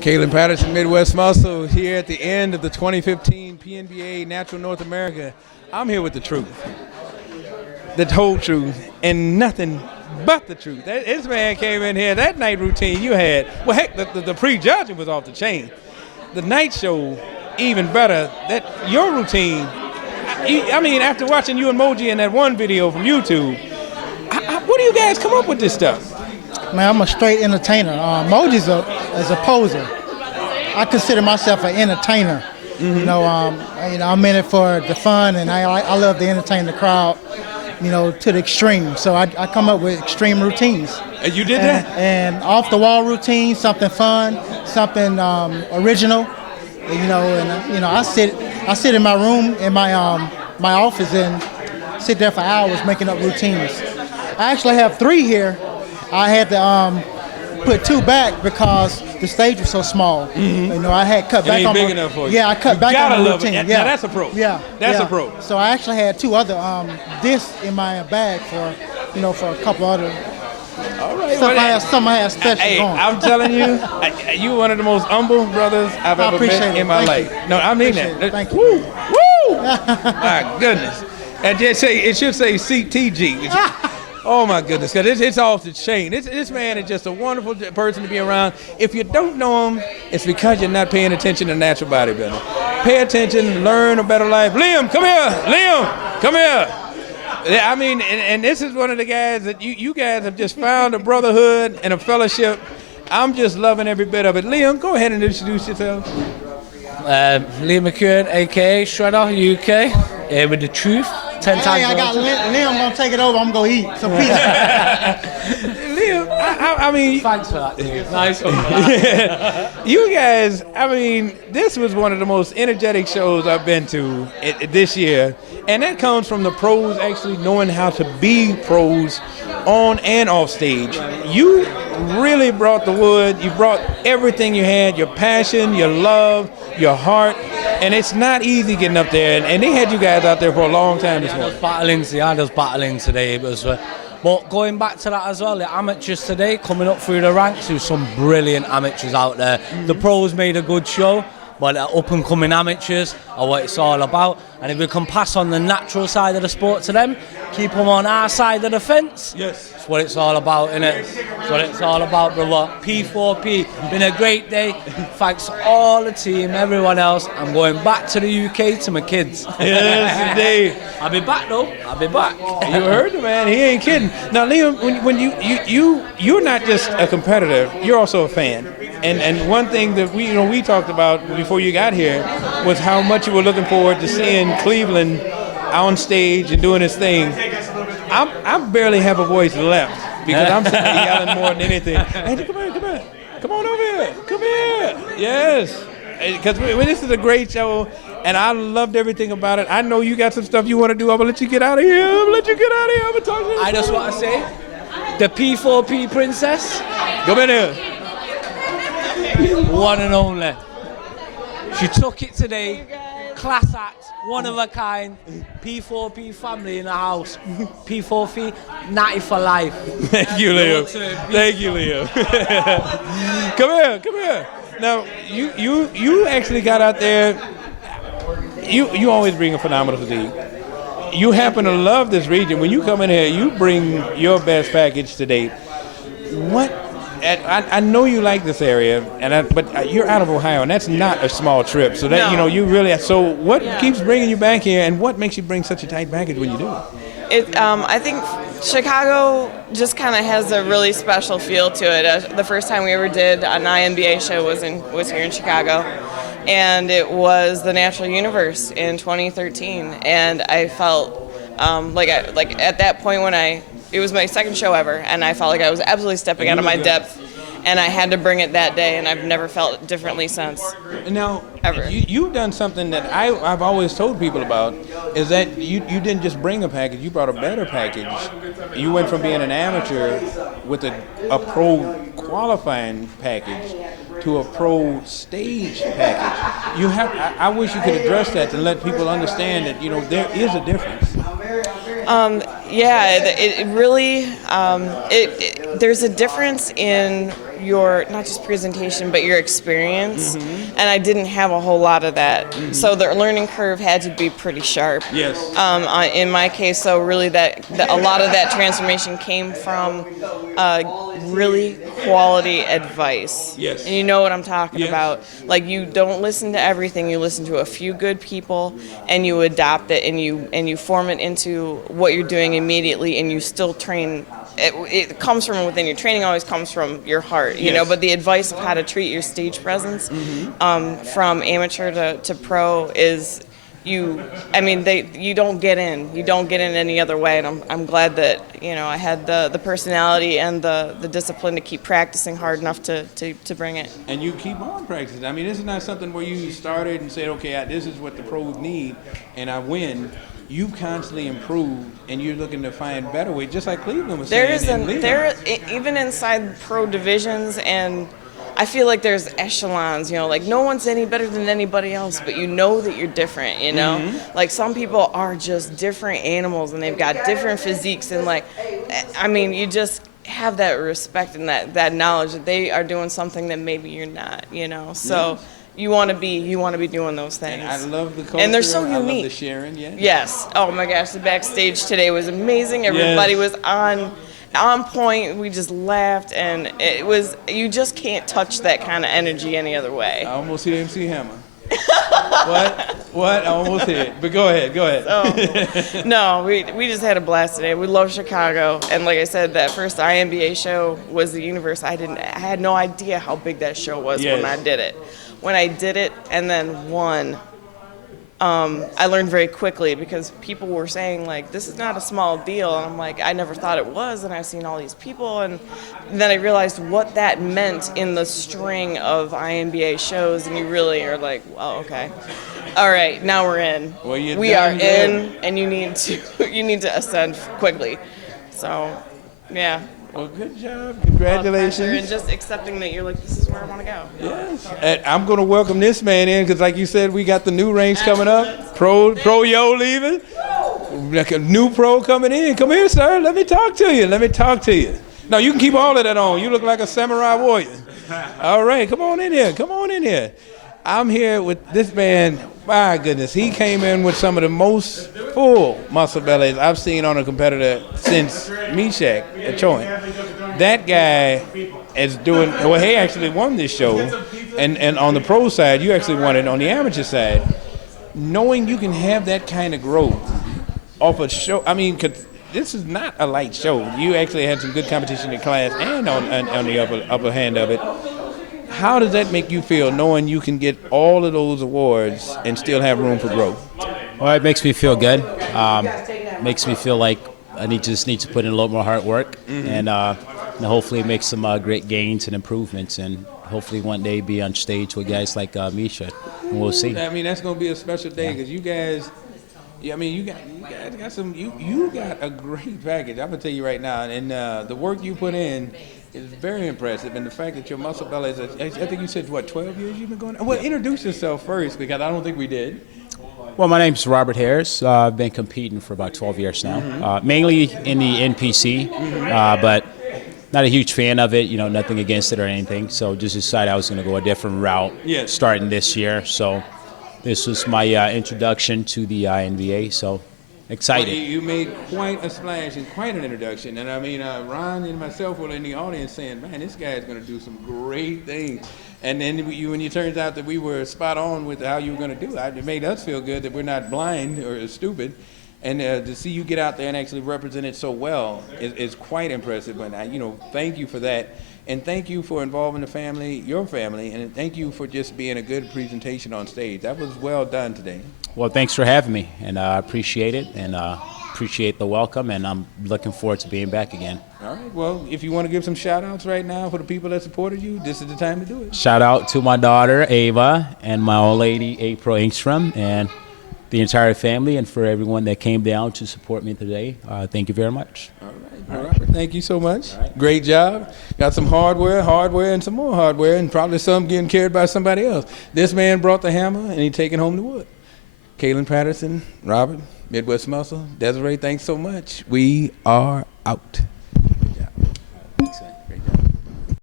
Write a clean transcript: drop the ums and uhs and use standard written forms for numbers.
Kalen Patterson, Midwest Muscle, here at the end of the 2015 PNBA Natural North America. I'm here with the truth, the whole truth, and nothing but the truth. This man came in here, that night routine you had, well, heck, the pre-judging was off the chain. The night show, even better. That your routine, I mean, after watching you and Moji in that one video from YouTube, where do you guys come up with this stuff? Man, I'm a straight entertainer. Moji's is a poser. I consider myself an entertainer. Mm-hmm. I'm in it for the fun, and I love to entertain the crowd, to the extreme. So I come up with extreme routines. And you did that? And off the wall routines, something fun, something original. I sit in my room in my office and sit there for hours making up routines. I actually have 3 here. I had to put 2 back because the stage was so small. Mm-hmm. I had cut back on big enough for you. Yeah, I cut back on the routine. Yeah, now that's a pro. Yeah, that's a pro. So I actually had 2 other discs in my bag for a couple other. All right. Some I have special going. I'm telling you, you one of the most humble brothers I've ever met in my life. No, I mean that. Thank you. Woo! Woo! My goodness. And it should say CTG. Oh my goodness, because it's off the chain. This man is just a wonderful person to be around. If you don't know him, it's because you're not paying attention to natural bodybuilding. Pay attention, learn a better life. Liam, come here. Liam, come here. I mean, and this is one of the guys that you guys have just found a brotherhood and a fellowship. I'm just loving every bit of it. Liam, go ahead and introduce yourself. Liam McKeown, a.k.a. Shredder, UK, with the truth. 10 times. I got Liam gonna take it over. I'm gonna eat. So peace. Liam, I mean, thanks for that, dude. Nice one. You guys, I mean, this was one of the most energetic shows I've been to this year, and that comes from the pros actually knowing how to be pros on and off stage. You really brought the wood. You brought everything you had, your passion, your love, your heart. And it's not easy getting up there, and they had you guys out there for a long time this morning. I was battling today. It was, but going back to that as well, the amateurs today coming up through the ranks, there's some brilliant amateurs out there. Mm-hmm. The pros made a good show, but the up-and-coming amateurs are what it's all about. And if we can pass on the natural side of the sport to them, keep them on our side of the fence. Yes. That's what it's all about, innit? That's what it's all about, brother. P4P, been a great day. Thanks to all the team, everyone else. I'm going back to the UK to my kids. Yes, indeed. I'll be back, though. I'll be back. You heard the man. He ain't kidding. Now, Liam, when you're not just a competitor, you're also a fan. And one thing that we talked about before you got here was how much you were looking forward to seeing Cleveland on stage and doing his thing. I barely have a voice left because I'm sitting here yelling more than anything. Hey, come here. Come on over here. Come here. Yes. Because this is a great show, and I loved everything about it. I know you got some stuff you want to do. I'm going to let you get out of here. I'm going to talk to you. I just want to say, the P4P princess. Come in here. One and only. She took it today. Class act, one of a kind. P4P family in the house. P4P, natty for life. Thank you, Leo. Thank you, Leo. Come here. Now, you actually got out there. You always bring a phenomenal physique. You happen to love this region. When you come in here, you bring your best package to date. I know you like this area, but you're out of Ohio, and that's not a small trip. So that No. you really. So what keeps bringing you back here, and what makes you bring such a tight package when you do? I think Chicago just kind of has a really special feel to it. The first time we ever did an INBA show was here in Chicago, and it was the Natural Universe in 2013, and I felt like at that point it was my second show ever, and I felt like I was absolutely stepping out of my depth, and I had to bring it that day, and I've never felt differently since. Now, ever. You've done something that I've always told people about, is that you didn't just bring a package, you brought a better package. You went from being an amateur with a pro qualifying package to a pro stage package. I wish you could address that to let people understand that there is a difference. It really, there's a difference in your not just presentation but your experience, and I didn't have a whole lot of that. So the learning curve had to be pretty sharp. Yes. In my case, so really that a lot of that transformation came from really quality advice. Yes. And you know what I'm talking Yes. about. Like, you don't listen to everything. You listen to a few good people, and you adopt it, and you form it into what you're doing immediately, and you still train. It comes from within. Your training always comes from your heart, you know. Yes. But the advice of how to treat your stage presence, from amateur to pro, is you don't get in any other way. And I'm glad that I had the personality and the discipline to keep practicing hard enough to bring it. And you keep on practicing. I mean, this is not something where you started and said, okay, this is what the pros need, and I win. You constantly improve, and you're looking to find better ways, just like Cleveland was saying. Even inside pro divisions, and I feel like there's echelons, like no one's any better than anybody else, but you know that you're different, Like, some people are just different animals, and they've got different physiques, and you just have that respect and that knowledge that they are doing something that maybe you're not, So you want to be doing those things. And I love the culture. And they're so unique. I love the sharing, yeah. Yes. Oh my gosh, the backstage today was amazing. Everybody was on point. We just laughed, and you just can't touch that kind of energy any other way. I almost hit MC Hammer. What? I almost hit it. But go ahead. No, we just had a blast today. We love Chicago, and like I said, that first INBA show was the universe. I had no idea how big that show was when I did it. When I did it and then won, I learned very quickly, because people were saying, like, this is not a small deal. And I'm like, I never thought it was, and I've seen all these people. And then I realized what that meant in the string of INBA shows, and you really are like, oh, okay. All right, now we're in. Well, we are in, and you need to ascend quickly. So, yeah. Well, good job. Congratulations. And just accepting that you're like, this is where I want to go. Yes. And I'm going to welcome this man in, because like you said, we got the new ranks coming up. Pro Yo leaving. Like a new pro coming in. Come here, sir. Let me talk to you. No, you can keep all of that on. You look like a samurai warrior. All right. Come on in here. I'm here with this man. My goodness. He came in with some of the most full muscle bellies I've seen on a competitor since Meshack at Choin. That guy is doing, well, he actually won this show. And on the pro side, you actually won it on the amateur side. Knowing you can have that kind of growth off a show, I mean, 'cause this is not a light show. You actually had some good competition in class and on the upper hand of it. How does that make you feel, knowing you can get all of those awards and still have room for growth? Well, it makes me feel good. Makes me feel like I just need to put in a little more hard work, and hopefully make some great gains and improvements, and hopefully one day be on stage with guys like Misha. And we'll see. I mean, that's going to be a special day, because you guys, you guys got some. You got a great package. I'm gonna tell you right now, and the work you put in is very impressive. And the fact that your muscle belly is, I think you said, 12 years you've been going? Well, introduce yourself first, because I don't think we did. Well, my name's Robert Harris. I've been competing for about 12 years now, mainly in the NPC, but not a huge fan of it. Nothing against it or anything. So just decided I was going to go a different route starting this year. So this was my introduction to the INBA. So excited. Well, you made quite a splash and quite an introduction. And I mean, Ron and myself were in the audience saying, man, this guy's going to do some great things. And then when it turns out that we were spot on with how you were going to do it, it made us feel good that we're not blind or stupid. And to see you get out there and actually represent it so well is quite impressive. But thank you for that. And thank you for involving the family, your family, and thank you for just being a good presentation on stage. That was well done today. Well, thanks for having me, and I appreciate it, and appreciate the welcome, and I'm looking forward to being back again. All right. Well, if you want to give some shout-outs right now for the people that supported you, this is the time to do it. Shout out to my daughter, Ava, and my old lady, April Engstrom, and the entire family, and for everyone that came down to support me today. Thank you very much. All right. Robert, thank you so much. Right. Great job. Got some hardware, and some more hardware, and probably some getting carried by somebody else. This man brought the hammer, and he's taking home the wood. Kaylin Patterson, Robert, Midwest Muscle, Desiree, thanks so much. We are out.